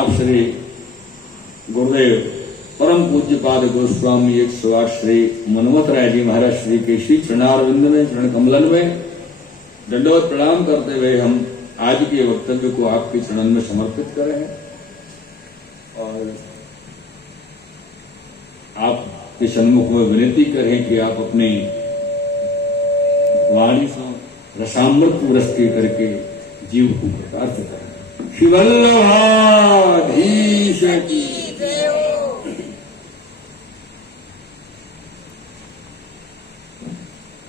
आप श्री गुरुदेव परम पूज्य पाद गोस्वामी 108 श्री मनमत राय जी महाराज श्री के श्री चरणारविंद में चरण कमलन में दंडवत प्रणाम करते हुए हम आज के वक्तव्य को आपके चरण में समर्पित कर रहे हैं और आपके सन्मुख में विनती करें कि आप अपनी वाणी से रसामृत पुरस्कृत करके जीव को कृतार्थ करें। श्री वल्लभाधीश की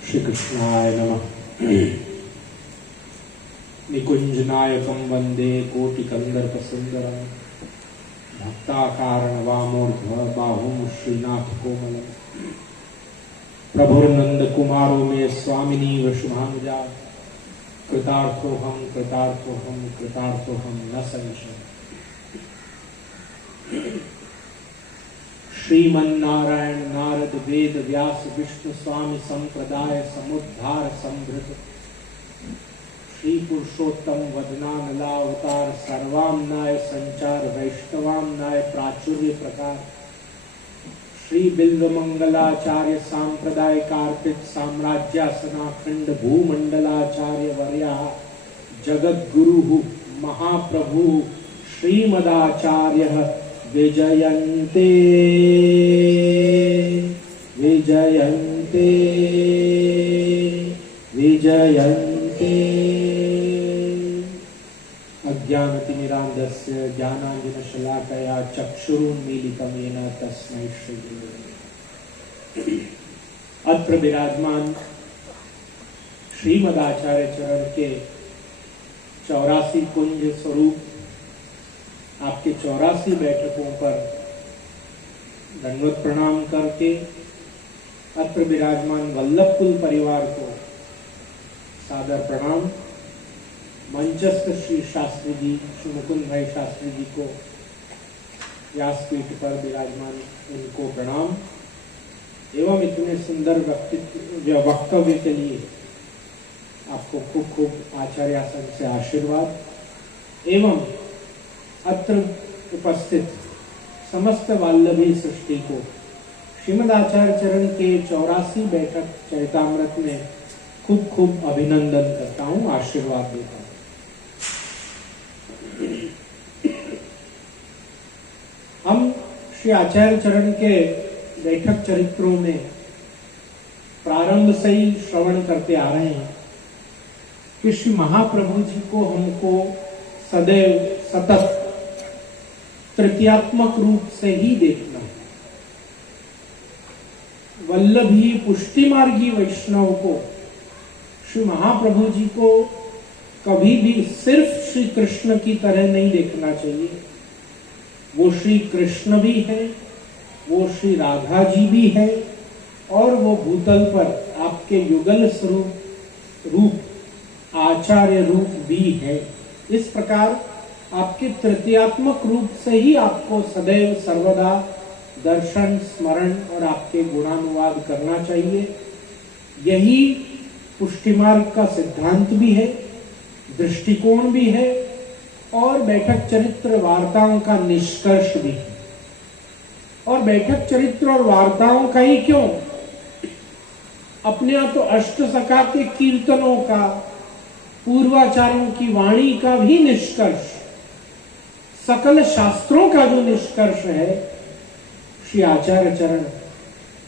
श्री कृष्णाय नमः। निकुंजनायकं वंदे कोटिकंदर्पसुंदरं भक्ताकारण वामोर्ध्व बाहुं श्रीनाथ कोमलम् प्रभुर्नंद कुमारो में स्वामिनी वृषभानुजा कृतार्थोहम कृतार्थोहम कृतार्थोहम न संशय। श्रीमन्नारायण नारद वेद व्यास विष्णु स्वामी संप्रदाय समुद्धार संभृत श्री पुरुषोत्तम वदनानलावतार सर्वामनाय संचार वैष्णवामनाय प्राचुर्य प्रकार श्री बिल्व मंगलाचार्य सांप्रदाय कार्पित साम्राज्यासनाखंड भूमंडलाचार्य वर्या जगत गुरु महाप्रभु श्रीमदाचार्य विजयन्ते विजयन्ते विजयन्ते। अज्ञानतिमिरान्धस्य ज्ञानाञ्जनशलाकया चक्षुरुन्मीलितं येन तस्मै श्रीगुरवे। अत्र विराजमान श्रीमदाचार्य चरण के 84 कुंज स्वरूप आपके 84 बैठकों पर दंडवत प्रणाम करके अत्र विराजमान वल्लभकुल परिवार को सादर प्रणाम। मंचस्थ श्री शास्त्री जी श्री मुकुंद भाई शास्त्री जी को व्यासपीठ पर विराजमान उनको प्रणाम एवं इतने सुंदर वक्तव्य के लिए आपको खूब खूब आचार्य आसन से आशीर्वाद एवं अत्र उपस्थित समस्त वाल्लभी सृष्टि को श्रीमदाचार्य चरण के 84 बैठक चरितामृत में खूब खूब अभिनंदन करता हूं, आशीर्वाद देता हूं। हम श्री आचार्य चरण के बैठक चरित्रों में प्रारंभ से ही श्रवण करते आ रहे हैं कि श्री महाप्रभु जी को हमको सदैव सतत तृतीयात्मक रूप से ही देखना है। वल्लभी पुष्टि मार्गी वैष्णव को श्री महाप्रभु जी को कभी भी सिर्फ श्री कृष्ण की तरह नहीं देखना चाहिए। वो श्री कृष्ण भी है, वो श्री राधा जी भी है और वो भूतल पर आपके युगल स्वरूप रूप आचार्य रूप भी है। इस प्रकार आपके तृतीयात्मक रूप से ही आपको सदैव सर्वदा दर्शन स्मरण और आपके गुणानुवाद करना चाहिए। यही पुष्टि मार्ग का सिद्धांत भी है, दृष्टिकोण भी है और बैठक चरित्र वार्ताओं का निष्कर्ष भी है। और बैठक चरित्र और वार्ताओं का ही क्यों, अपने यहाँ तो अष्टसखा के कीर्तनों का, पूर्वाचार्यों की वाणी का भी निष्कर्ष, सकल शास्त्रों का जो निष्कर्ष है श्री आचार्य चरण,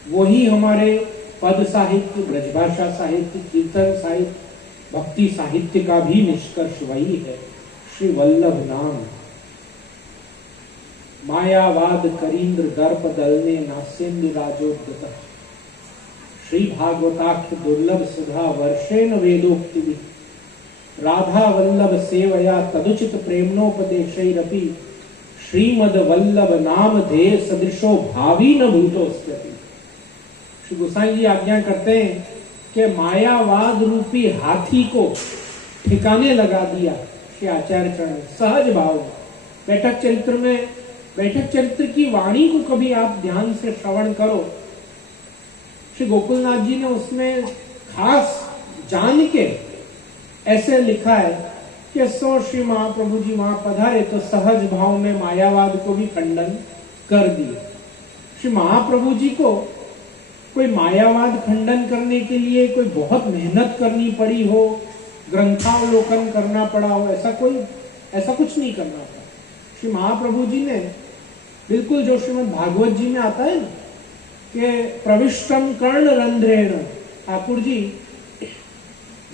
वही हमारे पद साहित्य, ब्रजभाषा साहित्य, कीर्तन साहित्य, भक्ति साहित्य का भी निष्कर्ष वही है। श्री वल्लभ नाम मायावाद करीन्द्र दर्प दलने नास्येन्दु राजोद्गत श्री भागवताख्य दुर्लभ सुधा वर्षेण वेदोक्ति राधा वल्लभ सेवया तदुचित प्रेमनोपदेशैरपि श्रीमद वल्लभ नाम धेय सदृशो भावी न भूतोस्त्यपि। श्री गोसाई जी आज्ञा करते हैं कि मायावाद रूपी हाथी को ठिकाने लगा दिया श्री आचार्य चरण सहज भाव। बैठक चरित्र में, बैठक चरित्र की वाणी को कभी आप ध्यान से श्रवण करो। श्री गोकुलनाथ जी ने उसमें खास जान के ऐसे लिखा है कि सो श्री महाप्रभु जी वहां पधारे तो सहज भाव में मायावाद को भी खंडन कर दिया। श्री महाप्रभु जी को कोई मायावाद खंडन करने के लिए कोई बहुत मेहनत करनी पड़ी हो, ग्रंथावलोकन करना पड़ा हो, ऐसा कुछ नहीं करना पड़ा। श्री महाप्रभु जी ने बिल्कुल जो श्रीमद् भागवत जी में आता है ना कि प्रविष्टम कर्ण रंध्रेण, ठाकुर जी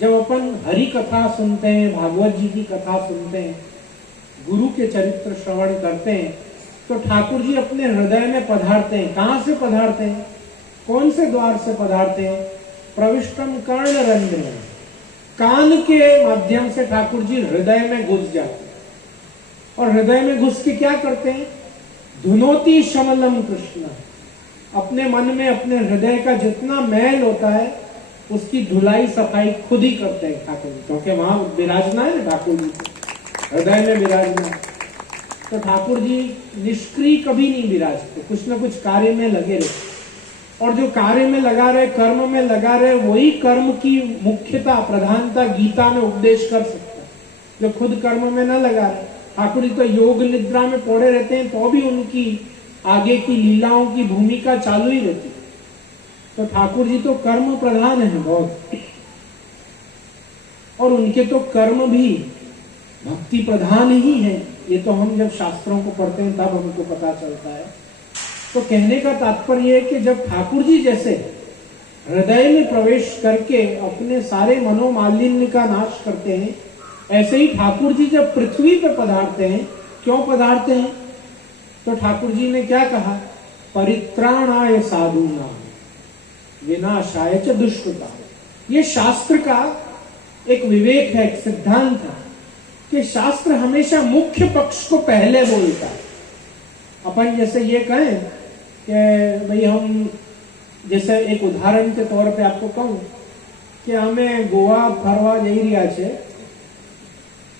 जब अपन हरि कथा सुनते हैं, भागवत जी की कथा सुनते हैं, गुरु के चरित्र श्रवण करते हैं, तो ठाकुर जी अपने हृदय में पधारते हैं। कहां से पधारते हैं? कौन से द्वार से पधारते हैं? प्रविष्टम कर्ण रंध्रेण, कान के माध्यम से ठाकुर जी हृदय में घुस जाते हैं। और हृदय में घुस के क्या करते हैं? धुनोति शमलम कृष्ण, अपने मन में अपने हृदय का जितना मैल होता है उसकी धुलाई सफाई खुद ही करते हैं ठाकुर जी, क्योंकि वहां विराजना है ना ठाकुर जी, हृदय में विराजना। तो ठाकुर जी निष्क्रिय कभी नहीं विराजते, कुछ न कुछ कार्य में लगे रहते। और जो कार्य में लगा रहे, कर्म में लगा रहे, वही कर्म की मुख्यता प्रधानता गीता में उपदेश कर सकता है, जो खुद कर्म में न लगा रहे। ठाकुर जी तो योग निद्रा में पड़े रहते हैं, तो भी उनकी आगे की लीलाओं की भूमिका चालू ही रहती है। तो ठाकुर जी तो कर्म प्रधान है बहुत, और उनके तो कर्म भी भक्ति प्रधान ही है। ये तो हम जब शास्त्रों को पढ़ते हैं तब हमको पता चलता है। तो कहने का तात्पर्य है कि जब ठाकुर जी जैसे हृदय में प्रवेश करके अपने सारे मनोमालिन्य का नाश करते हैं, ऐसे ही ठाकुर जी जब पृथ्वी पर पधारते हैं, क्यों पधारते हैं? तो ठाकुर जी ने क्या कहा? परित्राणाय साधूनां विनाशाय च दुष्कृता। ये शास्त्र का एक विवेक है, एक सिद्धांत है कि शास्त्र हमेशा मुख्य पक्ष को पहले बोलता है। अपन जैसे ये कहें कि भाई हम, जैसे एक उदाहरण के तौर पे आपको कहूं कि हमें गोवा फरवा जई રહ્યા છે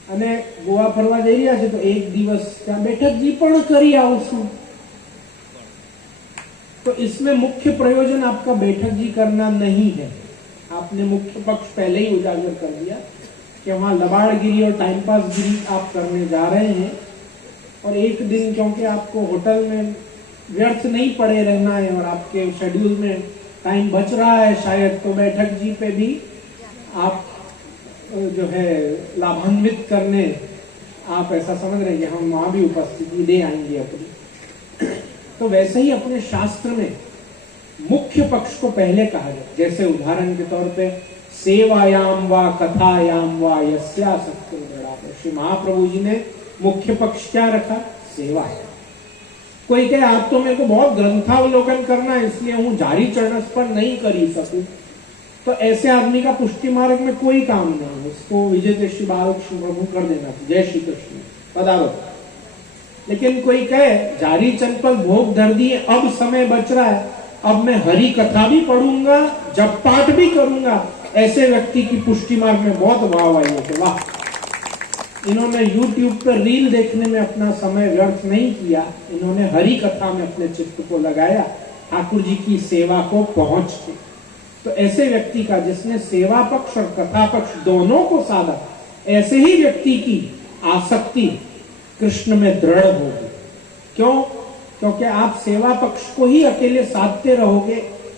અને गोवा फरवा જઈ રહ્યા છે, તો एक दिवस ત્યાં बैठक जी पण કરી આવશું। तो इसमें मुख्य प्रयोजन आपका बैठक जी करना नहीं है। आपने मुख्य पक्ष पहले ही उजागर कर दिया कि वहां लबाड़गिरी और टाइम पास गिरी आप करने जा रहे हैं, और एक दिन क्योंकि आपको होटल में व्यर्थ नहीं पड़े रहना है और आपके शेड्यूल में टाइम बच रहा है शायद, तो बैठक जी पे भी आप जो है लाभान्वित करने आप ऐसा समझ रहे हैं हम वहां भी उपस्थिति दे आएंगे अपनी। तो वैसे ही अपने शास्त्र में मुख्य पक्ष को पहले कहा जाए। जैसे उदाहरण के तौर पे सेवायाम वा कथायाम वा यस्या सत्य दृढ़ा, श्री महाप्रभु जी ने मुख्य पक्ष क्या रखा? सेवा। कोई कहे आप तो मेरे को बहुत ग्रंथावलोकन करना है इसलिए हूं जारी चरणस पर नहीं कर ही सकूं, तो ऐसे आदमी का पुष्टि मार्ग में कोई काम नहीं है, उसको विजय श्री बालकृष्ण प्रभु कर देना चाहिए। जय श्री कृष्ण, पधारो। लेकिन कोई कहे जारी चरण पर भोग धर दिए, अब समय बच रहा है, अब मैं हरि कथा भी पढ़ूंगा, जप पाठ भी करूंगा, ऐसे व्यक्ति की पुष्टि मार्ग में बहुत वाहवाही है। वाह, इन्होंने YouTube पर रील देखने में अपना समय व्यर्थ नहीं किया, इन्होंने हरि कथा में अपने चित्त को लगाया, ठाकुर जी की सेवा को पहुंच के। तो ऐसे व्यक्ति का जिसने सेवा पक्ष और कथा पक्ष दोनों को साधा, ऐसे ही व्यक्ति की आसक्ति कृष्ण में दृढ़ होगी। क्यों? क्योंकि आप सेवा पक्ष को ही अकेले साधते रहोगे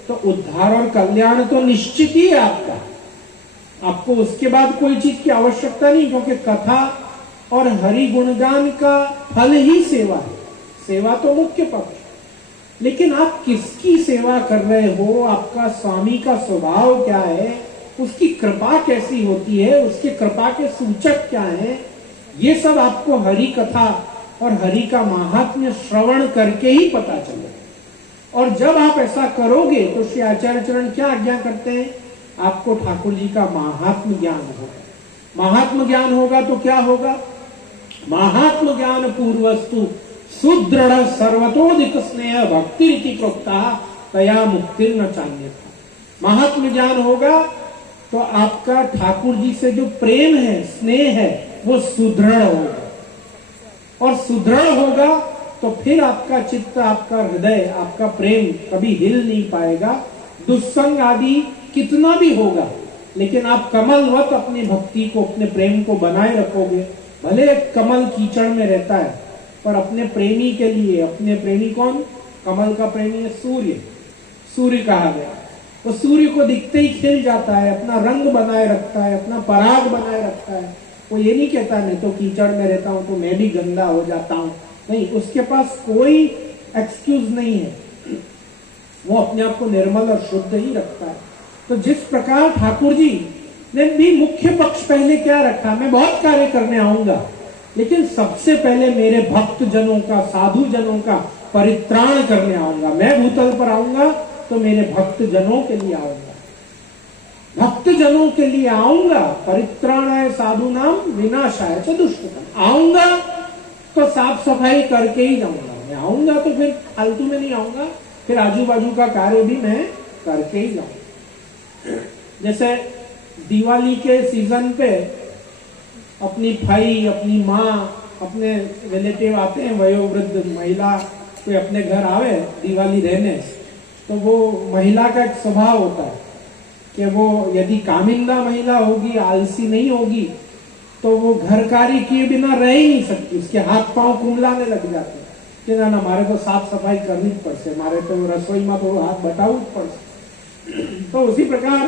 तो उद्धार और कल्याण तो निश्चित ही है आपका, आपको उसके बाद कोई चीज की आवश्यकता नहीं, क्योंकि कथा और हरि गुणगान का फल ही सेवा है। सेवा तो मुख्य पक्ष, लेकिन आप किसकी सेवा कर रहे हो, आपका स्वामी का स्वभाव क्या है, उसकी कृपा कैसी होती है, उसके कृपा के सूचक क्या है, ये सब आपको हरि कथा और हरि का महात्म्य श्रवण करके ही पता चले। और जब आप ऐसा करोगे तो श्री आचार्य चरण क्या आज्ञा करते हैं? आपको ठाकुर जी का महात्म ज्ञान होगा। महात्म ज्ञान होगा तो क्या होगा? महात्म ज्ञान पूर्वस्तु सुदृढ़ सर्वतोधिक स्नेह भक्ति रीति प्रोक्ता तया मुक्ति न चाहिए था। महात्म ज्ञान होगा तो आपका ठाकुर जी से जो प्रेम है, स्नेह है, वो सुदृढ़ होगा, और सुदृढ़ होगा तो फिर आपका चित्त, आपका हृदय, आपका प्रेम कभी हिल नहीं पाएगा। दुस्संग आदि कितना भी होगा लेकिन आप कमलवत अपनी भक्ति को, अपने प्रेम को बनाए रखोगे। भले कमल कीचड़ में रहता है, पर अपने प्रेमी के लिए, अपने प्रेमी कौन? कमल का प्रेमी है सूर्य। सूर्य कहा गया, वो सूर्य को दिखते ही खिल जाता है, अपना रंग बनाए रखता है, अपना पराग बनाए रखता है। वो ये नहीं कहता मैं तो कीचड़ में रहता हूं तो मैं भी गंदा हो जाता हूं, नहीं, उसके पास कोई एक्सक्यूज नहीं है, वो अपने आप को निर्मल और शुद्ध ही रखता है। तो जिस प्रकार ठाकुर जी ने भी मुख्य पक्ष पहले क्या रखा, मैं बहुत कार्य करने आऊंगा, लेकिन सबसे पहले मेरे भक्त जनों का, साधु जनों का परित्राण करने आऊंगा। मैं भूतल पर आऊंगा तो मेरे भक्त जनों के लिए आऊंगा, भक्त जनों के लिए आऊंगा। परित्राणाय साधु नाम विनाशाय च दुष्कृतम। आऊंगा तो साफ सफाई करके ही जाऊंगा। मैं आऊंगा तो फिर फालतू में नहीं आऊंगा, फिर आजू बाजू का कार्य भी मैं करके ही जाऊंगा। जैसे दिवाली के सीजन पे अपनी भाई, अपनी माँ, अपने रिलेटिव आते हैं, वयोवृद्ध महिला कोई अपने घर आवे दिवाली रहने, तो वो महिला का एक स्वभाव होता है कि वो यदि कामिंदा महिला होगी, आलसी नहीं होगी, तो वो घर कार्य किए बिना रह ही नहीं सकती। उसके हाथ पांव कुमलाने लग जाते हैं कि ना हमारे तो साफ सफाई करनी पड़से, हमारे तो रसोई में तो हाथ बटाऊ पड़से। तो उसी प्रकार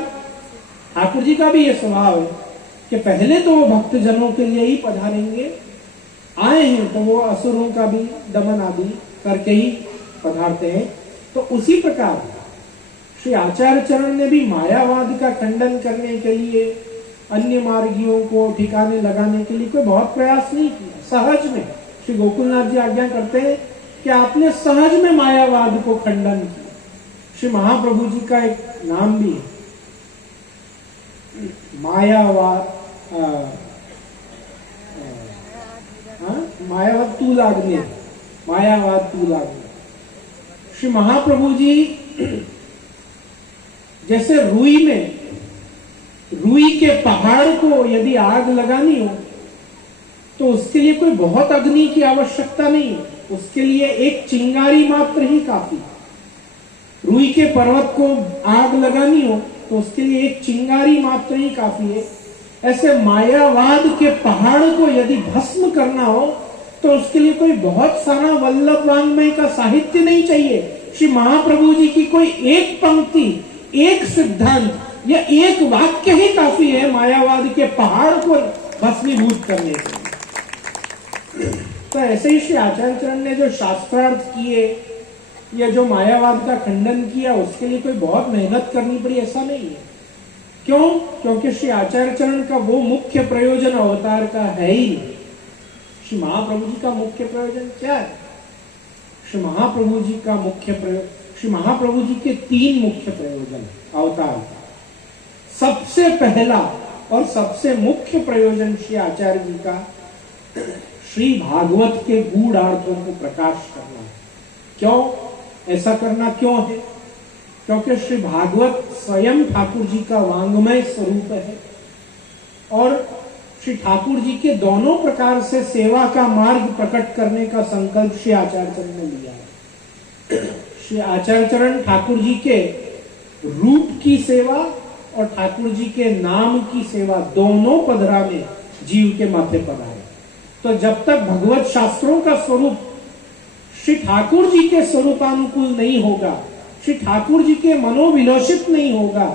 ठाकुर जी का भी ये स्वभाव है कि पहले तो वो भक्त जनों के लिए ही पधारेंगे। आए हैं तो वो असुरों का भी दमन आदि करके ही पधारते हैं। तो उसी प्रकार श्री आचार्य चरण ने भी मायावाद का खंडन करने के लिए, अन्य मार्गियों को ठिकाने लगाने के लिए कोई बहुत प्रयास नहीं किया। सहज में श्री गोकुलनाथ जी आज्ञा करते हैं कि आपने सहज में मायावाद को खंडन किया। श्री महाप्रभु जी का एक नाम भी है, मायावाद, मायावाद तू लागने, मायावाद तू लागने। श्री महाप्रभु जी जैसे रुई में, रुई के पहाड़ को यदि आग लगानी हो तो उसके लिए कोई बहुत अग्नि की आवश्यकता नहीं है, उसके लिए एक चिंगारी मात्र ही काफी। रुई के पर्वत को आग लगानी हो तो उसके लिए एक चिंगारी मात्र ही काफी है। ऐसे मायावाद के पहाड़ को यदि भस्म करना हो तो उसके लिए कोई बहुत सारा वल्लभ वाङ्मय का साहित्य नहीं चाहिए। श्री महाप्रभु जी की कोई एक पंक्ति, एक सिद्धांत या एक वाक्य ही काफी है मायावाद के पहाड़ को भस्मीभूत करने के लिए। तो ऐसे ही श्री आचार्य चरण ने जो शास्त्रार्थ किए या जो मायावाद का खंडन किया, उसके लिए कोई बहुत मेहनत करनी पड़ी ऐसा नहीं है। क्यों? क्योंकि श्री आचार्य चरण का वो मुख्य प्रयोजन अवतार का है ही नहीं। श्री महाप्रभु जी का मुख्य प्रयोजन क्या है? श्री महाप्रभु जी का मुख्य प्रयोजन, श्री महाप्रभु जी के 3 मुख्य प्रयोजन अवतार का। सबसे पहला और सबसे मुख्य प्रयोजन श्री आचार्य जी का श्री भागवत के गूढ़ार्थों को प्रकाश करना है। क्यों ऐसा करना क्यों है? क्योंकि श्री भागवत स्वयं ठाकुर जी का वाङ्मय स्वरूप है और श्री ठाकुर जी के दोनों प्रकार से सेवा का मार्ग प्रकट करने का संकल्प श्री आचार्य चरण ने लिया है। श्री आचार्य चरण ठाकुर जी के रूप की सेवा और ठाकुर जी के नाम की सेवा दोनों पधरा में जीव के माथे पर आए। तो जब तक भगवत शास्त्रों का स्वरूप श्री ठाकुर जी के स्वरूपानुकूल नहीं होगा, श्री ठाकुर जी के मनोविलोषित नहीं होगा,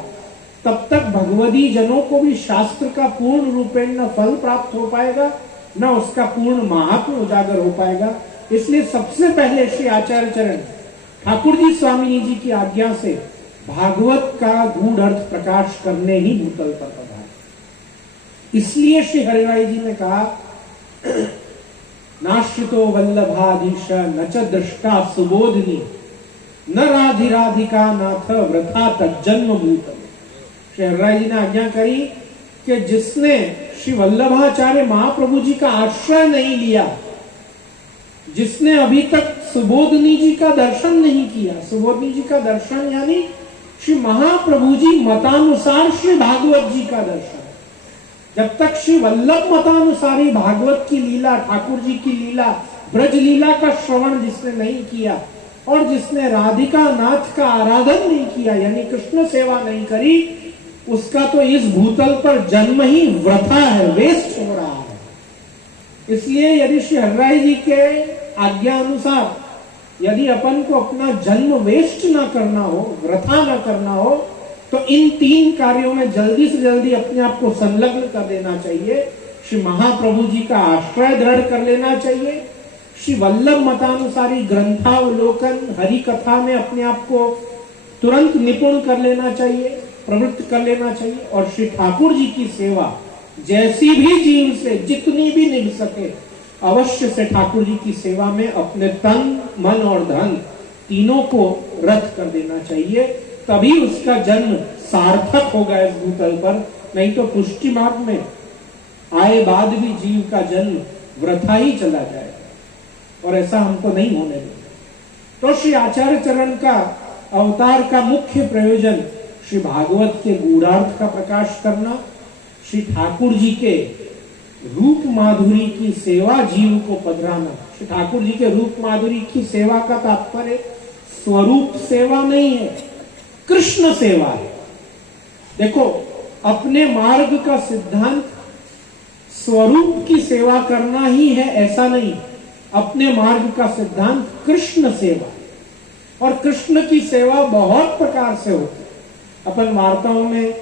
तब तक भगवदी जनों को भी शास्त्र का पूर्ण रूपेण न फल प्राप्त हो पाएगा, न उसका पूर्ण महात्म उजागर हो पाएगा। इसलिए सबसे पहले श्री आचार्य चरण ठाकुर जी स्वामी जी की आज्ञा से भागवत का गूढ़ अर्थ प्रकाश करने ही भूतल पर पधारे। इसलिए श्री हरिराय जी ने कहा, नाश्रितो वल्लभाधीश न च दृष्टा सुबोधनी न राधिराधिका नाथ वृथा तज्जन्म भूतल। श्री हरिराय जी ने आज्ञा करी कि जिसने श्री वल्लभाचार्य महाप्रभु जी का आश्रय नहीं लिया, जिसने अभी तक सुबोधनी जी का दर्शन नहीं किया, सुबोधनी जी का दर्शन यानी श्री महाप्रभु जी मतानुसार श्री भागवत जी का दर्शन। जब तक श्री वल्लभ मतानुसारी भागवत की लीला, ठाकुर जी की लीला, ब्रज लीला का श्रवण जिसने नहीं किया और जिसने राधिका नाथ का आराधन नहीं किया यानी कृष्ण सेवा नहीं करी, उसका तो इस भूतल पर जन्म ही वृथा है, वेस्ट हो रहा है। इसलिए यदि श्री हरिराय जी के आज्ञा अनुसार यदि अपन को अपना जन्म वेस्ट ना करना हो, वृथा ना करना हो, तो इन 3 कार्यों में जल्दी से जल्दी अपने आप को संलग्न कर देना चाहिए। श्री महाप्रभु जी का आश्रय दृढ़ कर लेना चाहिए। श्री वल्लभ मतानुसारी ग्रंथावलोकन हरि कथा में अपने आप को तुरंत निपुण कर लेना चाहिए, प्रवृत्त कर लेना चाहिए। और श्री ठाकुर जी की सेवा जैसी भी जीव से जितनी भी निभ सके, अवश्य से ठाकुर जी की सेवा में अपने तन मन और धन तीनों को रत कर देना चाहिए। तभी उसका जन्म सार्थक होगा इस भूतल पर। नहीं तो पुष्टि मार्ग में आए बाद भी जीव का जन्म वृथा ही चला जाएगा, और ऐसा हमको नहीं होने देगा। तो श्री आचार्य चरण का अवतार का मुख्य प्रयोजन श्री भागवत के गूढ़ार्थ का प्रकाश करना, श्री ठाकुर जी के रूप माधुरी की सेवा जीव को पधराना। श्री ठाकुर जी के रूप माधुरी की सेवा का तात्पर्य स्वरूप सेवा नहीं है, कृष्ण सेवा है। देखो, अपने मार्ग का सिद्धांत स्वरूप की सेवा करना ही है ऐसा नहीं, अपने मार्ग का सिद्धांत कृष्ण सेवा है। और कृष्ण की सेवा बहुत प्रकार से होती है। अपन वार्ताओं में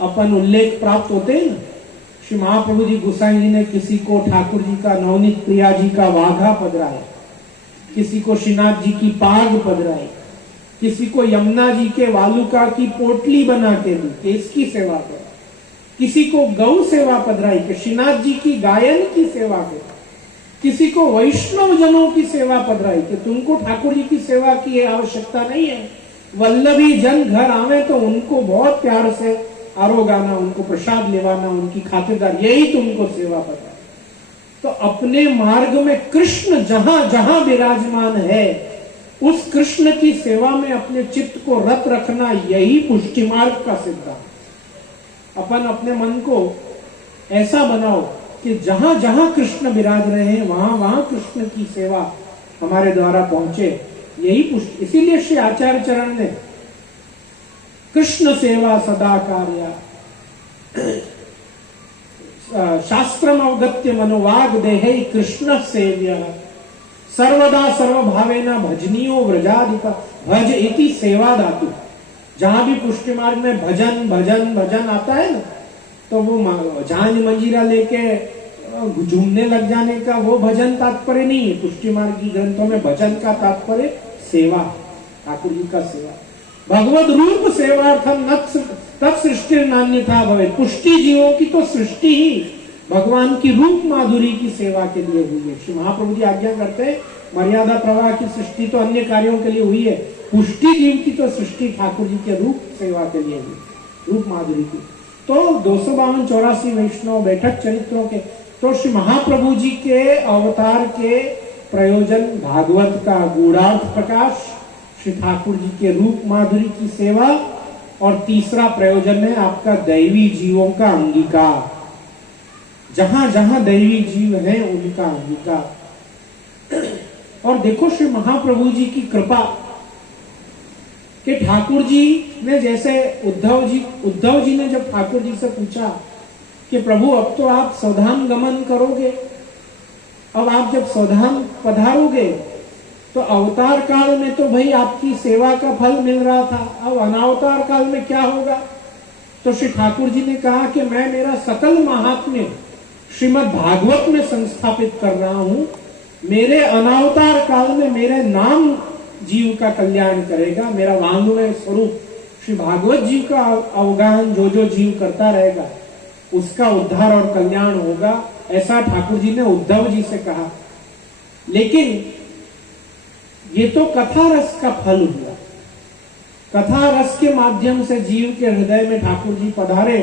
अपन उल्लेख प्राप्त होते हैं ना, श्री महाप्रभु जी गोसाई जी ने किसी को ठाकुर जी का नवनीत प्रिया जी का वाघा पधराया, किसी को श्रीनाथ जी की पाग पधराई, किसी को यमुना जी के वालुका की पोटली बना के दी कि इसकी सेवा करो, किसी को गौ सेवा पधराई कि श्रीनाथ जी की गायन की सेवा करो, किसी को वैष्णव जनों की सेवा पधराई कि तुमको ठाकुर जी की सेवा की आवश्यकता नहीं है, वल्लभी जन घर आवे तो उनको बहुत प्यार से आरोगाना, उनको प्रसाद लेवाना, उनकी खातिरदार, यही तुमको सेवा पधराई। तो अपने मार्ग में कृष्ण जहां जहां विराजमान है, उस कृष्ण की सेवा में अपने चित्त को रत रखना, यही पुष्टि मार्ग का सिद्धांत। अपन अपने मन को ऐसा बनाओ कि जहां जहां कृष्ण विराज रहे हैं, वहां वहां कृष्ण की सेवा हमारे द्वारा पहुंचे, यही पुष्टि। इसीलिए श्री आचार्य चरण ने कृष्ण सेवा सदा कार्या शास्त्रम अवगत्य मनोवाग देहे कृष्ण सेव्य सर्वदा सर्वभावेना भजनियो व्रजाधिका भज इति सेवा धातु। जहां भी पुष्टि मार्ग में भजन भजन भजन आता है ना, तो वो झांझ मंजीरा लेके झूमने लग जाने का वो भजन तात्पर्य नहीं है। पुष्टि मार्ग की ग्रंथों में भजन का तात्पर्य सेवा, ठाकुर जी का सेवा। भगवत रूप सेवार्थम तत्सृष्टि नान्यथा भवे। पुष्टि जीवों की तो सृष्टि ही भगवान की रूप माधुरी की सेवा के लिए हुई है। श्री महाप्रभु जी आज्ञा करते हैं, मर्यादा प्रवाह की सृष्टि तो अन्य कार्यों के लिए हुई है, पुष्टि जीव की तो सृष्टि ठाकुर जी के रूप सेवा के लिए हुई, रूप माधुरी की। तो 252-84 वैष्णव बैठक चरित्रों के, तो श्री महाप्रभु जी के अवतार के प्रयोजन भागवत का गूढ़ार्थ प्रकाश, श्री ठाकुर जी के रूप माधुरी की सेवा, और तीसरा प्रयोजन है आपका दैवी जीवों का अंगीकार। जहां जहां दैवी जीव हैं उनका अंगीकार। और देखो श्री महाप्रभु जी की कृपा कि ठाकुर जी ने, जैसे उद्धव जी ने जब ठाकुर जी से पूछा कि प्रभु अब तो आप स्वधाम गमन करोगे, अब आप जब स्वधाम पधारोगे तो अवतार काल में तो भाई आपकी सेवा का फल मिल रहा था, अब अनावतार काल में क्या होगा? तो श्री ठाकुर जी ने कहा कि मैं मेरा सकल महात्म्य श्रीमद् भागवत में संस्थापित कर रहा हूं, मेरे अनावतार काल में मेरे नाम जीव का कल्याण करेगा, मेरा वांग्मय स्वरूप श्री भागवत जी का अवगाहन जो जो जीव करता रहेगा उसका उद्धार और कल्याण होगा, ऐसा ठाकुर जी ने उद्धव जी से कहा। लेकिन ये तो कथा रस का फल हुआ, कथा रस के माध्यम से जीव के हृदय में ठाकुर जी पधारे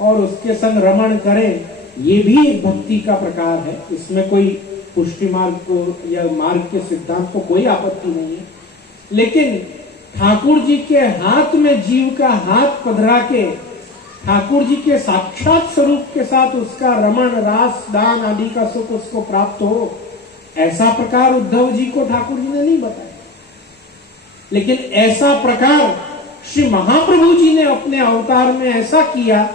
और उसके संग रमण करें, ये भी एक भक्ति का प्रकार है। इसमें कोई पुष्टि मार्ग को या मार्ग के सिद्धांत को कोई आपत्ति नहीं है। लेकिन ठाकुर जी के हाथ में जीव का हाथ पधरा के ठाकुर जी के साक्षात स्वरूप के साथ उसका रमण रास दान आदि का सुख उसको प्राप्त हो, ऐसा प्रकार उद्धव जी को ठाकुर जी ने नहीं बताया। लेकिन ऐसा प्रकार श्री महाप्रभु जी ने अपने अवतार में ऐसा किया,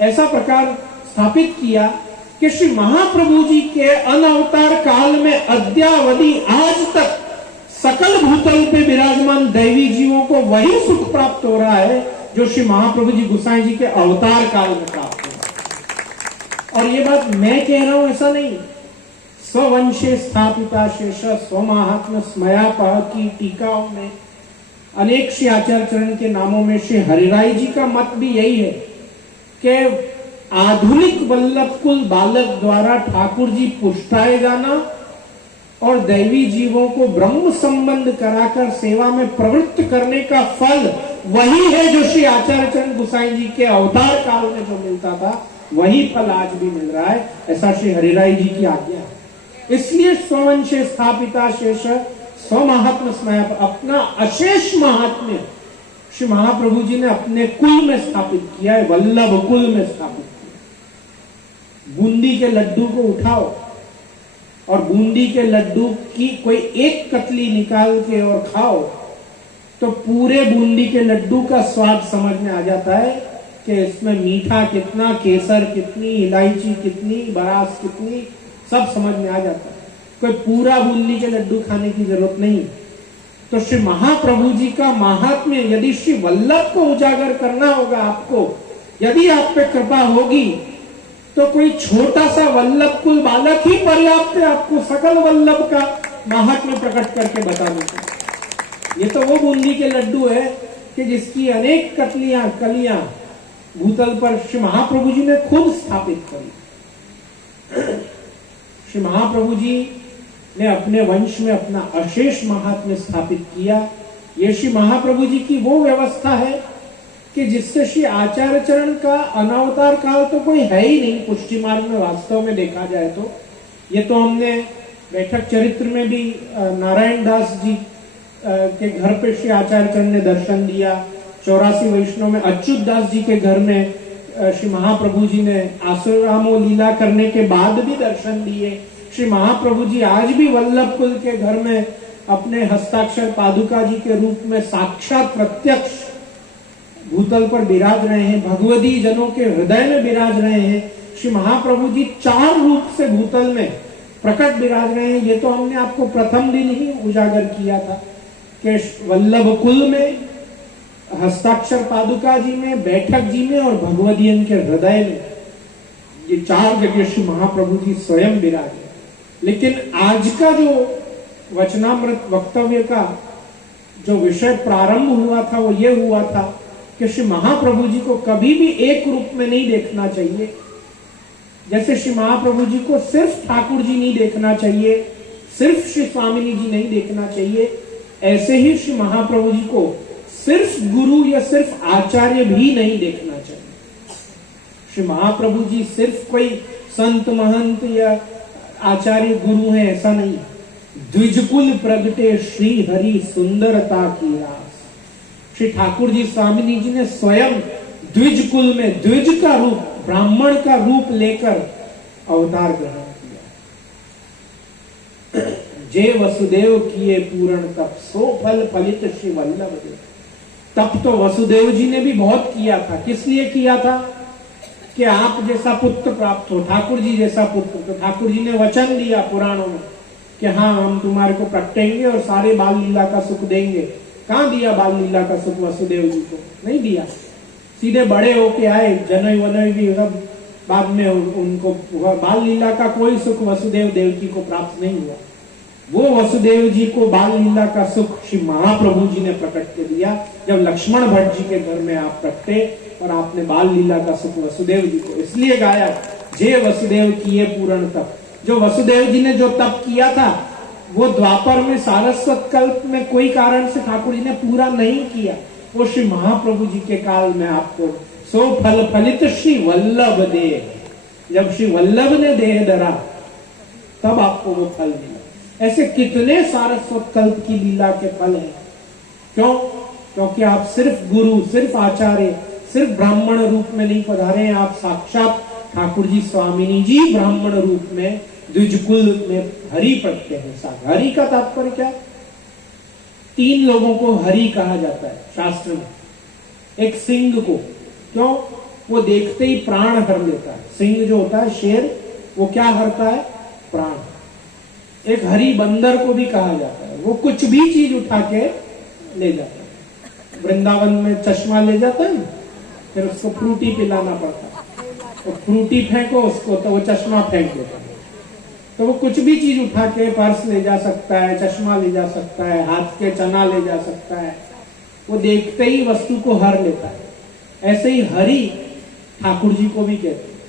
ऐसा प्रकार स्थापित किया कि श्री महाप्रभु जी के अनवतार काल में अद्यावधि आज तक सकल भूतल पे विराजमान दैवी जीवों को वही सुख प्राप्त हो रहा है जो श्री महाप्रभु जी गोसाई जी के अवतार काल में प्राप्त हो। और ये बात मैं कह रहा हूं, ऐसा नहीं, स्ववंशे स्थापिता शेष स्वमाहात्म स्मयापह की टीकाओं में अनेक श्री आचार्य चरण के नामों में श्री हरिराय जी का मत भी यही है कि आधुनिक वल्लभ कुल बालक द्वारा ठाकुर जी पुष्टाए जाना और दैवी जीवों को ब्रह्म संबंध कराकर सेवा में प्रवृत्त करने का फल वही है जो श्री आचार्य चरण गोसाई जी के अवतार काल में जो मिलता था, वही फल आज भी मिल रहा है। ऐसा श्री हरिराय जी की आज्ञा है। इसलिए स्ववंशे स्थापिता शेष स्वमहात्म स्मय, अपना अशेष महात्म्य श्री महाप्रभु जी ने अपने कुल में स्थापित किया है, वल्लभ कुल में स्थापित किया। बूंदी के लड्डू को उठाओ और बूंदी के लड्डू की कोई एक कतली निकाल के और खाओ तो पूरे बूंदी के लड्डू का स्वाद समझ में आ जाता है कि इसमें मीठा कितना, केसर कितनी, इलायची कितनी, बरास कितनी, सब समझ में आ जाता है। कोई पूरा बूंदी के लड्डू खाने की जरूरत नहीं। तो श्री महाप्रभु जी का महात्म्य यदि श्री वल्लभ को उजागर करना होगा आपको, यदि आप पे कृपा होगी तो कोई छोटा सा वल्लभ कुल बालक ही पर्याप्त है आपको सकल वल्लभ का महात्म्य प्रकट करके बताने को। ये तो वो बूंदी के लड्डू है कि जिसकी अनेक कलियां भूतल पर श्री महाप्रभु जी ने खुद स्थापित करी। श्री महाप्रभु जी ने अपने वंश में अपना अशेष महात्म्य स्थापित किया। ये श्री महाप्रभु जी की वो व्यवस्था है कि जिससे श्री आचार्य चरण का अनावतार काल तो कोई है ही नहीं पुष्टि मार्ग में, वास्तव में देखा जाए तो। ये तो हमने बैठक चरित्र में भी नारायण दास जी के घर पे श्री आचार्य चरण ने दर्शन दिया। 84 वैष्णव में अच्युत दास जी के घर में श्री महाप्रभु जी ने आसुरामो लीला करने के बाद भी दर्शन दिए। श्री महाप्रभु जी आज भी वल्लभ कुल के घर में अपने हस्ताक्षर पादुका जी के रूप में साक्षात प्रत्यक्ष भूतल पर विराज रहे हैं, भगवदी जनों के हृदय में विराज रहे हैं। श्री महाप्रभु जी 4 रूप से भूतल में प्रकट विराज रहे हैं। ये तो हमने आपको प्रथम दिन ही उजागर किया था कि वल्लभ कुल में, हस्ताक्षर पादुका जी में, बैठक जी में और भगवदियन के हृदय में, ये 4 जगह श्री महाप्रभु जी स्वयं विराजे। लेकिन आज का जो वचनामृत वक्तव्य का जो विषय प्रारंभ हुआ था वो ये हुआ था कि श्री महाप्रभु जी को कभी भी एक रूप में नहीं देखना चाहिए। जैसे श्री महाप्रभु जी को सिर्फ ठाकुर जी नहीं देखना चाहिए, सिर्फ श्री स्वामिनी जी नहीं देखना चाहिए, ऐसे ही श्री महाप्रभु जी को सिर्फ गुरु या सिर्फ आचार्य भी नहीं देखना चाहिए। श्री महाप्रभु जी सिर्फ कोई संत महंत या आचार्य गुरु है, ऐसा नहीं। द्विजकुल प्रगटे श्री हरि सुंदरता की रास। श्री ठाकुर जी स्वामिनी जी ने स्वयं द्विज कुल में द्विज का रूप, ब्राह्मण का रूप लेकर अवतार ग्रहण किया। जय वसुदेव किए पूर्ण तप, सो फल फलित श्री वल्लभ देव। तप तो वसुदेव जी ने भी बहुत किया था। किस लिए किया था? कि आप जैसा पुत्र प्राप्त हो, ठाकुर जी जैसा पुत्र। तो ठाकुर जी ने वचन दिया पुराणों में कि हाँ, हम तुम्हारे को प्रगटेंगे और सारे बाल लीला का सुख देंगे। कहाँ दिया बाल लीला का सुख वसुदेव जी को? नहीं दिया। सीधे बड़े होके आए, जनई वनई भी सब बाद में उनको बाल लीला का कोई सुख वसुदेव देवकी को प्राप्त नहीं हुआ। वो वसुदेव जी को बाल लीला का सुख श्री महाप्रभु जी ने प्रकट कर दिया जब लक्ष्मण भट्ट जी के घर में आप प्रकटे और आपने बाल लीला का सुख वसुदेव जी को इसलिए गाया, जय वसुदेव किए पूर्ण तप। जो वसुदेव जी ने जो तप किया था वो द्वापर में सारस्वत कल्प में कोई कारण से ठाकुर जी ने पूरा नहीं किया। वो श्री महाप्रभु जी के काल में आपको सो फल फलित श्री वल्लभ देह, जब श्री वल्लभ ने देह धरा तब आपको वो फल मिला। ऐसे कितने सारस्वत कल्प की लीला के फल हैं। क्यों? क्योंकि आप सिर्फ गुरु, सिर्फ आचार्य, सिर्फ ब्राह्मण रूप में नहीं पधारे हैं, आप साक्षात ठाकुर जी स्वामिनी जी ब्राह्मण रूप में द्विजकुल में हरि प्रगटे हैं। साथ हरि का तात्पर्य क्या? 3 लोगों को हरि कहा जाता है शास्त्र में। एक सिंह को। क्यों? वो देखते ही प्राण हर लेता है। सिंह जो होता है शेर, वो क्या हरता है? प्राण। एक हरी बंदर को भी कहा जाता है, वो कुछ भी चीज उठा के ले जाता है। वृंदावन में चश्मा ले जाता है, फिर उसको फ्रूटी पिलाना पड़ता है, तो फ्रूटी फेंको उसको तो वो चश्मा फेंक देता है। तो वो कुछ भी चीज उठा के, पर्स ले जा सकता है, चश्मा ले जा सकता है, हाथ के चना ले जा सकता है, वो देखते ही वस्तु को हर लेता है। ऐसे ही हरि ठाकुर जी को भी कहते हैं,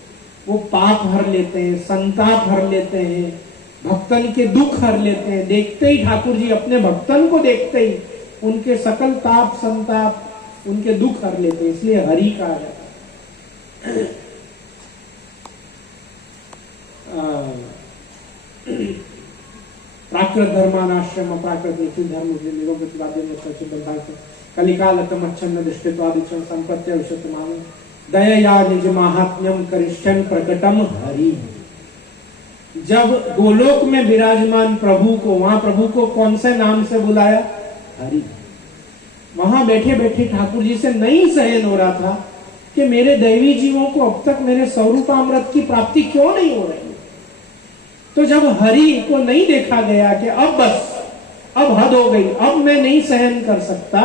वो पाप हर लेते हैं, संताप हर लेते हैं, भक्तन के दुख हर लेते हैं। देखते ही ठाकुर जी अपने भक्तन को देखते ही उनके सकल ताप संताप, उनके दुख हर लेते हैं, इसलिए हरि कहा जाता है। प्राकृत धर्मानाश्रम प्राकृत धर्म कलिकालतम अच्छन्न दृष्टित्वादिक्षण संपत्ति विशुद्धमान दया निज महात्म्यम करिष्ठन प्रकटम हरि। जब गोलोक में विराजमान प्रभु को, वहां प्रभु को कौन से नाम से बुलाया? हरि। वहां बैठे बैठे ठाकुर जी से नहीं सहन हो रहा था कि मेरे दैवी जीवों को अब तक मेरे स्वरूपामृत की प्राप्ति क्यों नहीं हो रही। तो जब हरि को नहीं देखा गया कि अब बस, अब हद हो गई, अब मैं नहीं सहन कर सकता,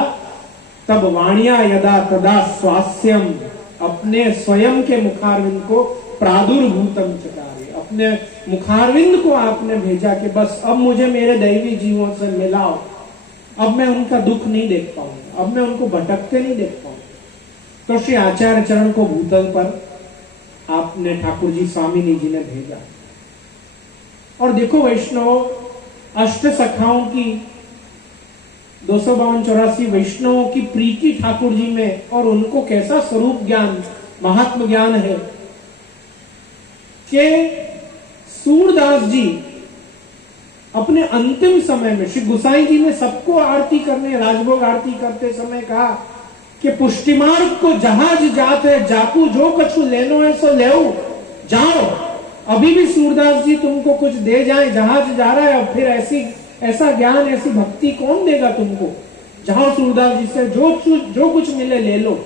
तब वाणिया यदा तदा स्वास्यम, अपने स्वयं के मुखारविंद को प्रादुर्भूतम चकारे, अपने मुखारविंद को आपने भेजा कि बस अब मुझे मेरे दैवी जीवों से मिलाओ, अब मैं उनका दुख नहीं देख पाऊंगा, अब मैं उनको भटकते नहीं देख पाऊंगा। तो श्री आचार्य चरण को भूतल पर आपने ठाकुर जी स्वामिनी जी ने भेजा। और देखो वैष्णव, अष्ट सखाओं की 252-84 वैष्णवों की प्रीति ठाकुर जी में, और उनको कैसा स्वरूप ज्ञान, महात्म ज्ञान है कि सूरदास जी अपने अंतिम समय में, श्री गुसाई जी ने सबको आरती करने, राजभोग आरती करते समय कहा कि पुष्टिमार्ग को जहाज जात है, जाकू जो कछु लेनो है सो लेओ, जाओ। अभी भी सूरदास जी तुमको कुछ दे जाए, जहाज जा रहा है, अब फिर ऐसा ज्ञान, ऐसी भक्ति कौन देगा तुमको? जाओ सूरदास जी से जो कुछ मिले ले लो।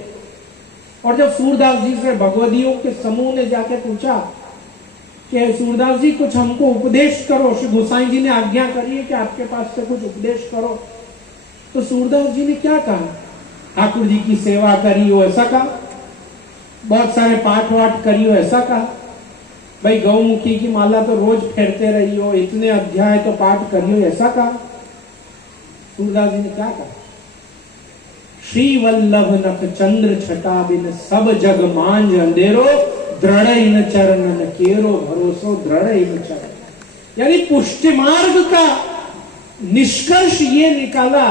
और जब सूरदास जी से भगवदियों के समूह ने जाके पूछा कि सूरदास जी कुछ हमको उपदेश करो, श्री गोसाई जी ने आज्ञा करी है कि आपके पास से कुछ उपदेश करो, तो सूरदास जी ने क्या कहा? ठाकुर जी की सेवा करी हो ऐसा कहा, बहुत सारे पाठ वाठ करी हो ऐसा कहा, भाई गौमुखी की माला तो रोज फेरते रही हो, इतने अध्याय तो पाठ करियो ऐसा कहा। सूरदास जी ने क्या कहा? श्री वल्लभ नख चंद्र छटा बिन सब जग मांझ अंधेरो, दृढ़ इन चरणन केरो भरोसो दृढ़ इन चरण। यानी पुष्टि मार्ग का निष्कर्ष ये निकाला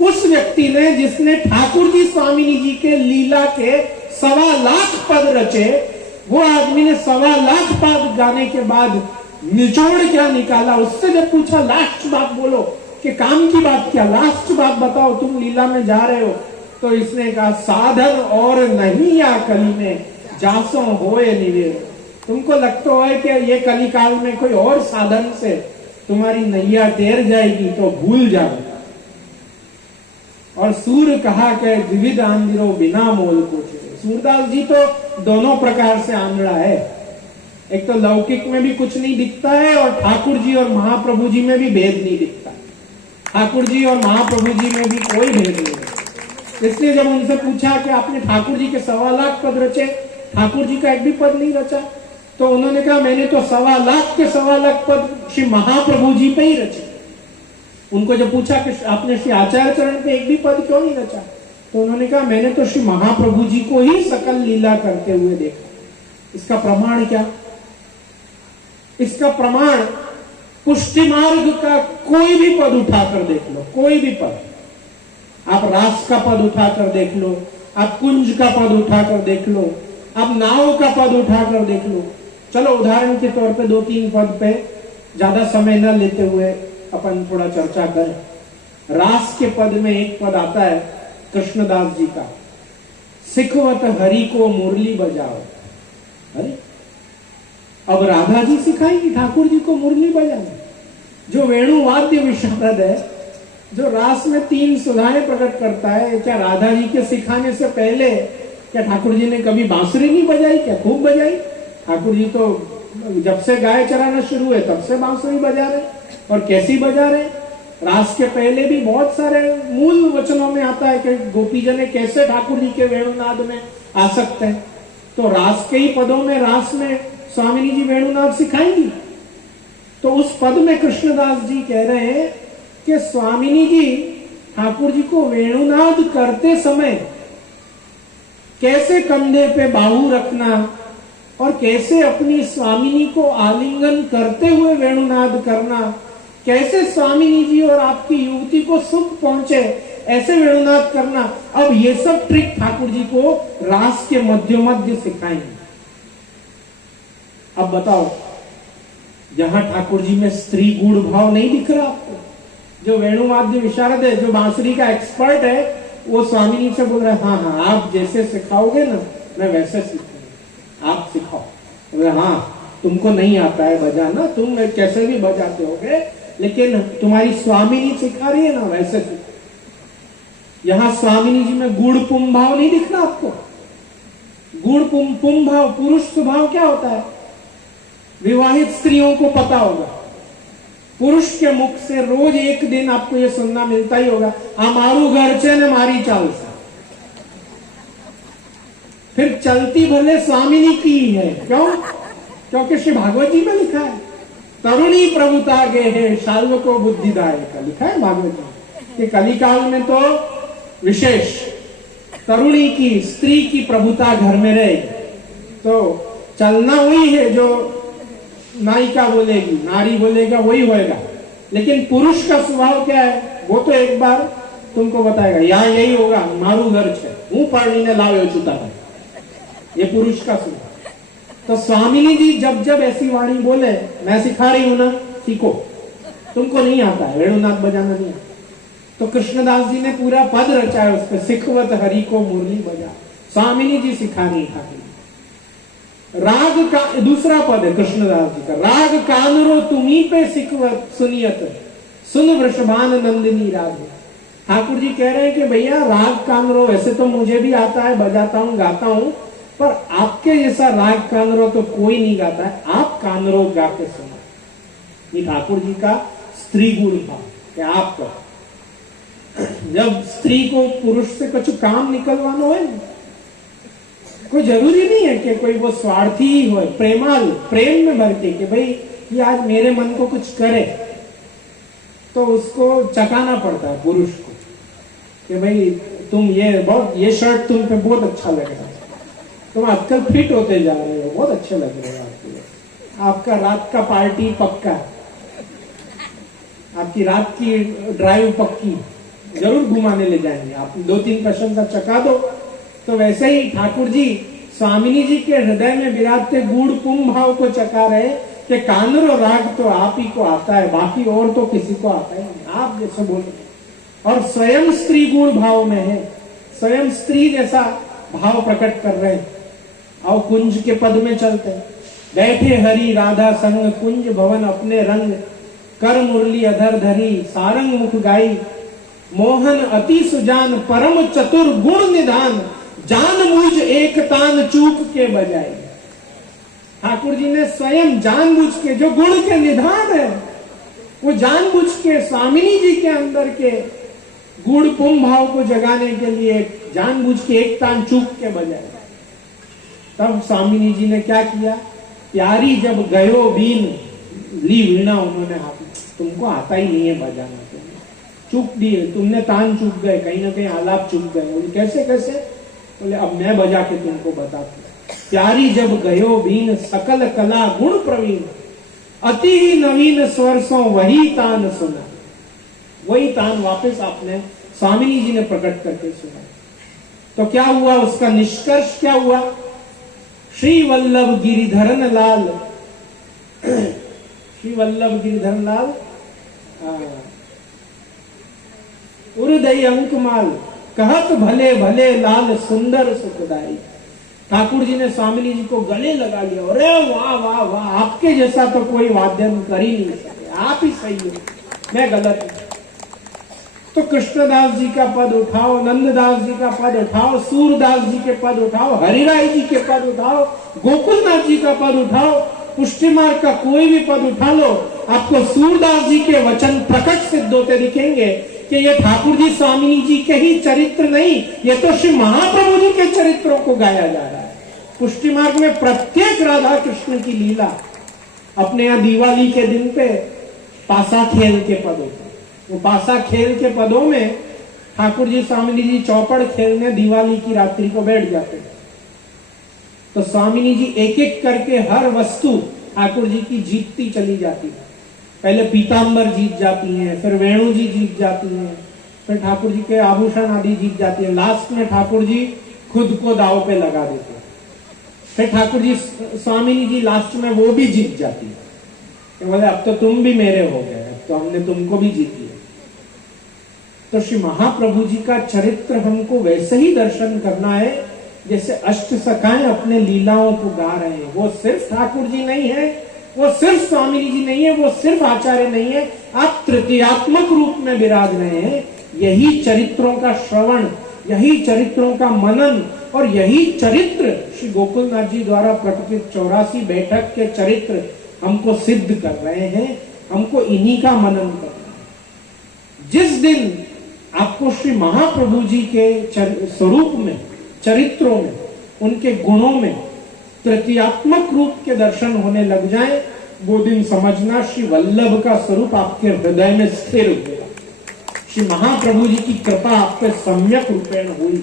उस व्यक्ति ने जिसने ठाकुर जी स्वामिनी जी के लीला के 1.25 लाख पद रचे। वो आदमी ने 1.25 लाख पद गाने के बाद निचोड़ क्या निकाला? उससे जब पूछा लास्ट बात बोलो कि काम की बात क्या, लास्ट बात बताओ, तुम लीला में जा रहे हो, तो इसने कहा साधन और नहीं या कली में जासो होए निवेर। तुमको लगता है कि ये कली काल में कोई और साधन से तुम्हारी नैया तैर जाएगी तो भूल जाओ। और सूर कहा कि विविध आंधिरो बिना मोल को। सूरदास जी तो दोनों प्रकार से आंधड़ा है, एक तो लौकिक में भी कुछ नहीं दिखता है और ठाकुर जी और महाप्रभु जी में भी भेद नहीं दिखता। ठाकुर जी और महाप्रभु जी में भी कोई भेद नहीं है। इसलिए जब उनसे पूछा कि आपने ठाकुर जी के 1.25 लाख पद रचे, ठाकुर जी का एक भी पद नहीं रचा, तो उन्होंने कहा मैंने तो 1.25 लाख के 1.25 लाख पद श्री महाप्रभु जी पे ही रचे। उनको जब पूछा कि आपने श्री आचार्य चरण पे एक भी पद क्यों नहीं रचा, तो उन्होंने कहा मैंने तो श्री महाप्रभु जी को ही सकल लीला करते हुए देखा। इसका प्रमाण क्या? इसका प्रमाण पुष्टि मार्ग का कोई भी पद उठाकर देख लो, कोई भी पद। आप रास का पद उठाकर देख लो, आप कुंज का पद उठाकर देख लो, आप नाव का पद उठाकर देख लो। चलो उदाहरण के तौर पे 2-3 पद पे ज्यादा समय न लेते हुए अपन थोड़ा चर्चा करें। रास के पद में एक पद आता है कृष्णदास जी का, सिखवत हरि को मुरली बजाओ। अरे अब राधा जी सिखाएंगी ठाकुर जी को मुरली बजाना। जो वेणु वाद्य विशारद है जो रास में 3 सुधाएं प्रकट करता है, क्या राधा जी के सिखाने से पहले क्या ठाकुर जी ने कभी बांसुरी नहीं बजाई? क्या खूब बजाई। ठाकुर जी तो जब से गाय चराना शुरू हुए तब से बांसुरी बजा रहे, और कैसी बजा रहे। रास के पहले भी बहुत सारे मूल वचनों में आता है कि गोपी जने कैसे ठाकुर जी के वेणुनाद में आ सकते हैं। तो रास के ही पदों में, रास में स्वामिनी जी वेणुनाद सिखाएंगी। तो उस पद में कृष्णदास जी कह रहे हैं कि स्वामिनी जी ठाकुर जी को वेणुनाद करते समय कैसे कंधे पे बाहु रखना और कैसे अपनी स्वामिनी को आलिंगन करते हुए वेणुनाद करना, कैसे स्वामिनी जी और आपकी युवती को सुख पहुंचे ऐसे वेणुनाद करना। अब ये सब ट्रिक ठाकुर जी को रास के मध्य सिखाएंगे। अब बताओ, जहां ठाकुर जी में स्त्री गुण भाव नहीं दिख रहा आपको? जो वेणुवाद्य विशारद है, जो बांसुरी का एक्सपर्ट है, वो स्वामिनी से बोल रहा है, हाँ हाँ आप जैसे सिखाओगे ना मैं वैसे सीखूंगा, आप सिखाओ। बोले हाँ तुमको नहीं आता है बजाना, तुम कैसे भी बजाते होगे, लेकिन तुम्हारी स्वामिनी सिखा रही है ना वैसे सीखो। यहां स्वामिनी जी में गुण पुम भाव नहीं दिख रहा आपको? गुण पुम भाव, पुरुष स्वभाव क्या होता है? विवाहित स्त्रियों को पता होगा, पुरुष के मुख से रोज एक दिन आपको यह सुनना मिलता ही होगा, हमारू घर छे ने मारी चाल से। फिर चलती भले स्वामिनी की है, क्यों? क्योंकि श्री भागवत जी में लिखा है, तरुणी प्रभुता गे है शाल्व को बुद्धिदायक, लिखा है भागवत जी कि कलिकाल में तो विशेष तरुणी की, स्त्री की प्रभुता घर में रहे। तो चलना वही है जो नायिका बोलेगी, नारी बोलेगा वही होएगा, लेकिन पुरुष का स्वभाव क्या है वो तो एक बार तुमको बताएगा, यहाँ यही होगा, मारू घर छे हूं पानी ने लावे चुता है, ये पुरुष का स्वभाव। तो स्वामिनी जी जब जब ऐसी वाणी बोले, मैं सिखा रही हूं ना, सीखो, तुमको नहीं आता है वेणुनाद बजाना, नहीं आता। तो कृष्णदास जी ने पूरा पद रचा है उस पर, सिखवत हरि को मुरली बजा, स्वामिनी जी सिखा रही ठाकुर। राग का दूसरा पद है कृष्णदास जी का, राग कानरो तुम्ही पे सिखवत सुनियत सुन वृषभान नंदिनी राग। ठाकुर जी कह रहे हैं कि भैया राग कानरो वैसे तो मुझे भी आता है, बजाता हूं, गाता हूं, पर आपके जैसा राग कानरो तो कोई नहीं गाता है, आप कानरो गा के सुना। ये ठाकुर जी का स्त्री गुण भाव कि आप जब स्त्री को पुरुष से कुछ काम निकलवाना हो, कोई जरूरी नहीं है कि कोई वो स्वार्थी ही हो, प्रेमाल प्रेम में भर के कि भाई ये आज मेरे मन को कुछ करे, तो उसको चकाना पड़ता है पुरुष को कि भाई तुम ये शर्ट तुम पे बहुत अच्छा लग रहा है, तुम आजकल फिट होते जा रहे हो, बहुत अच्छे लग रहे हो आपको, आपका रात का पार्टी पक्का, आपकी रात की ड्राइव पक्की, जरूर घुमाने ले जाएंगे, आप 2-3 प्रशंसा चका दो। तो वैसे ही ठाकुर जी स्वामिनी जी के हृदय में विराजते गुड़ पुम भाव को चका रहे कि कानरो राग तो आप ही को आता है, बाकी और तो किसी को आता है नहीं, आप जैसे बोल रहे। और स्वयं स्त्री गुण भाव में है, स्वयं स्त्री जैसा भाव प्रकट कर रहे हैं। और कुंज के पद में चलते हैं, बैठे हरि राधा संग कुंज भवन अपने रंग, कर मुरली अधर धरी सारंग मुख गाई, मोहन अति सुजान परम चतुर गुण निधान, जान मुझ एक तान चूक के बजाई। ठाकुर जी ने स्वयं जानबूझ के, जो गुण के निधान है वो जानबूझ के स्वामिनी जी के अंदर के गुण पुम भाव को जगाने के लिए जानबूझ के एक तान चूक के बजाय। तब स्वामिनी जी ने क्या किया, प्यारी जब गयो बीन ली वीणा उन्होंने हाथ में, तुमको आता ही नहीं है बजाना, तुमने चूक दिए, तुमने तान चूक गए, कहीं ना कहीं आलाप चूक गए। बोले कैसे कैसे? बोले अब मैं बजा के तुमको बताती। प्यारी जब गयो बीन सकल कला गुण प्रवीण, अति ही नवीन स्वर सो वही तान सुना। वही तान वापस आपने स्वामिनी जी ने प्रकट करके सुना। तो क्या हुआ, उसका निष्कर्ष क्या हुआ? श्री वल्लभ गिरिधरन लाल, श्री वल्लभ गिरिधरन लाल उदय अंकमाल, कहत भले भले लाल सुंदर सुखदाई। ठाकुर जी ने स्वामिनी जी को गले लगा लिया, अरे वाह वाह वाह, आपके जैसा तो कोई वाद्य कर ही नहीं सके, आप ही सही हो, मैं गलत हूं। तो कृष्णदास जी का पद उठाओ, नंददास जी का पद उठाओ, सूरदास जी के पद उठाओ, हरिराय जी के पद उठाओ, गोकुलनाथ जी का पद उठाओ, पुष्टि मार्ग का कोई भी पद उठा लो, आपको सूरदास जी के वचन प्रकट सिद्ध होते दिखेंगे कि ये ठाकुर जी स्वामिनी जी के ही चरित्र नहीं, ये तो श्री महाप्रभु जी के चरित्रों को गाया जा रहा है। पुष्टि मार्ग में प्रत्येक राधा कृष्ण की लीला, अपने यहाँ दिवाली के दिन पे पासा खेल के पद होते हैं, वो पासा खेल के पदों में ठाकुर जी स्वामिनी जी चौपड़ खेलने दिवाली की रात्रि को बैठ जाते हैं। तो स्वामिनी जी एक एक करके हर वस्तु ठाकुर जी की जीतती चली जाती है। पहले पीतांबर जीत जाती हैं, फिर वेणु जी जीत जाती हैं, फिर ठाकुर जी के आभूषण आदि जीत जाती है। लास्ट में ठाकुर जी खुद को दाव पे लगा देते हैं। फिर ठाकुर जी स्वामिनी जी लास्ट में वो भी जीत जाती है कि बोले अब तो तुम भी मेरे हो गए, अब तो हमने तुमको भी जीत लिया। तो श्री महाप्रभु जी का चरित्र हमको वैसे ही दर्शन करना है जैसे अष्ट सखाएं अपने लीलाओं को गा रहे हैं। वो सिर्फ ठाकुर जी नहीं है, वो सिर्फ स्वामिनी जी नहीं है, वो सिर्फ आचार्य नहीं है, आप तृतीयात्मक रूप में विराज रहे हैं। यही चरित्रों का श्रवण, यही चरित्रों का मनन और यही चरित्र श्री गोकुलनाथ जी द्वारा प्रकटित 84 बैठक के चरित्र हमको सिद्ध कर रहे हैं। हमको इन्हीं का मनन करना है। जिस दिन आपको श्री महाप्रभु जी के स्वरूप में, चरित्रों में, उनके गुणों में तृतीयात्मक रूप के दर्शन होने लग जाए, वो दिन समझना श्री वल्लभ का स्वरूप आपके हृदय में स्थिर होगा। श्री महाप्रभु जी की कृपा आप पे सम्यक रूपेण हुई।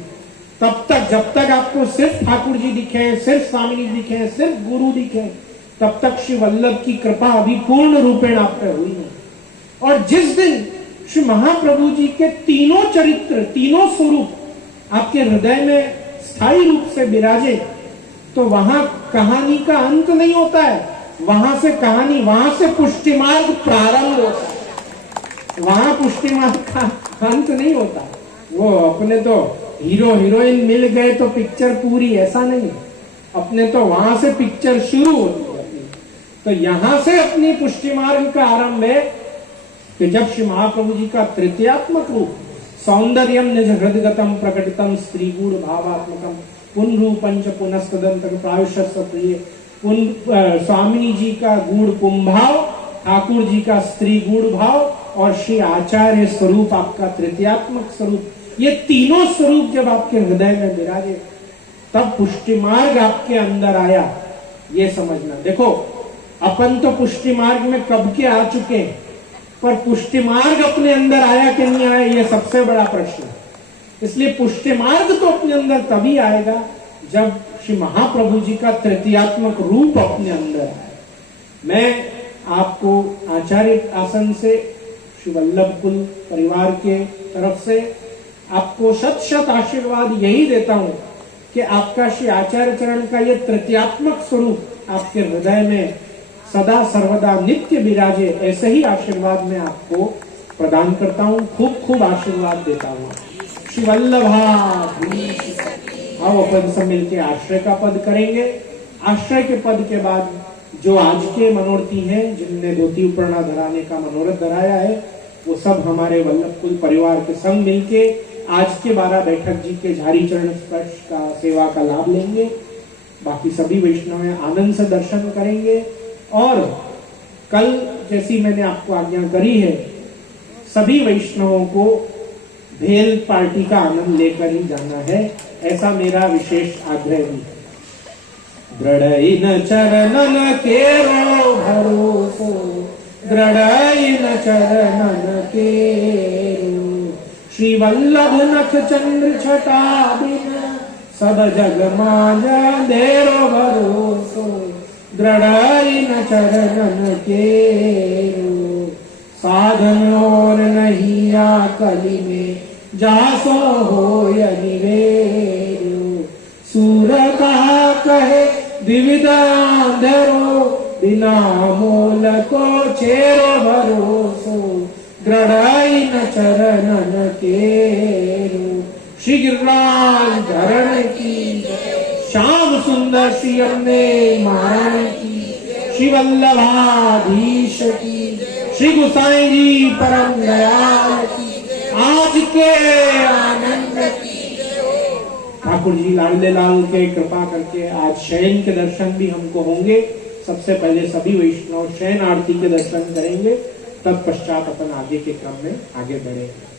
तब तक, जब तक आपको सिर्फ ठाकुर जी दिखे, सिर्फ स्वामिनी दिखे, सिर्फ गुरु दिखे, तब तक श्री वल्लभ की कृपा अभी पूर्ण रूपेण आप पे हुई नहीं। और जिस दिन श्री महाप्रभु जी के तीनों चरित्र, तीनों स्वरूप आपके हृदय में स्थायी रूप से विराजे, तो वहां कहानी का अंत नहीं होता है। वहां से कहानी, वहां से पुष्टि मार्ग प्रारंभ होता है। वहां पुष्टि मार्ग का अंत नहीं होता। वो अपने तो हीरो हीरोइन मिल गए तो पिक्चर पूरी, ऐसा नहीं। अपने तो वहां से पिक्चर शुरू होती है। तो यहां से अपनी पुष्टि मार्ग का आरंभ है कि जब श्री महाप्रभु जी का तृतीयात्मक रूप सौंदर्यम निज हृदगतम प्रकटितम स्त्री गूढ़ भावात्मकम पुनरूपंच पुनस्तदंत प्रायुष्य प्रिय, स्वामिनी जी का गूढ़ पुंभाव, ठाकुर जी का स्त्री गूढ़ भाव और श्री आचार्य स्वरूप आपका तृतीयात्मक स्वरूप, ये तीनों स्वरूप जब आपके हृदय में विराजे, तब पुष्टि मार्ग आपके अंदर आया, ये समझना। देखो, अपन तो पुष्टि मार्ग में कब के आ चुके हैं, पर पुष्टि मार्ग अपने अंदर आया कि नहीं आया, ये सबसे बड़ा प्रश्न है। इसलिए पुष्टि मार्ग तो अपने अंदर तभी आएगा जब श्री महाप्रभु जी का तृतीयात्मक रूप अपने अंदर आए। मैं आपको आचार्य आसन से, श्री वल्लभ कुल परिवार के तरफ से आपको शत शत आशीर्वाद यही देता हूं कि आपका श्री आचार्य चरण का ये तृतीयात्मक स्वरूप आपके हृदय में सदा सर्वदा नित्य विराजे। ऐसे ही आशीर्वाद मैं आपको प्रदान करता हूं, खूब खूब आशीर्वाद देता हूं। श्री वल्लभा, अब अपन सब मिलकर आश्रय का पद करेंगे। आश्रय के पद के बाद जो आज के मनोरथी हैं, जिनने धोती उपरना धराने का मनोरथ धराया है, वो सब हमारे वल्लभ कुल परिवार के संग मिलके आज के 12 बैठक जी के झारी चरण स्पर्श का सेवा का लाभ लेंगे। बाकी सभी वैष्णव आनंद से दर्शन करेंगे। और कल जैसी मैंने आपको आज्ञा करी है, सभी वैष्णवों को भेल पार्टी का आनंद लेकर ही जाना है, ऐसा मेरा विशेष आग्रह भी है। दृढ़ चरणन केरो भरोसो, दृढ़ चरणन केरो, श्री वल्लभ नख चंद्र छटा बिन, सब जग मांझ अंधेरो भरोसो, दृढ़ चरणन केरो, साधन और नहीं आकली में, जासो हो निवेरो, सूर कहा कहे विविध अंधेरो, बिना मोल को चेरो भरोसो, दृढ़ चरणन केरो। श्री गिरिराज धरण की, श्याम सुंदर श्री अम्बे महारानी की, श्री वल्लभाधीश की, श्री गोसाई जी परम दयाल की। आज के आनंद ठाकुर जी लाडले लाल के कृपा करके आज शयन के दर्शन भी हमको होंगे। सबसे पहले सभी वैष्णव शयन आरती के दर्शन करेंगे, तत्पश्चात अपन आगे के क्रम में आगे बढ़ेंगे।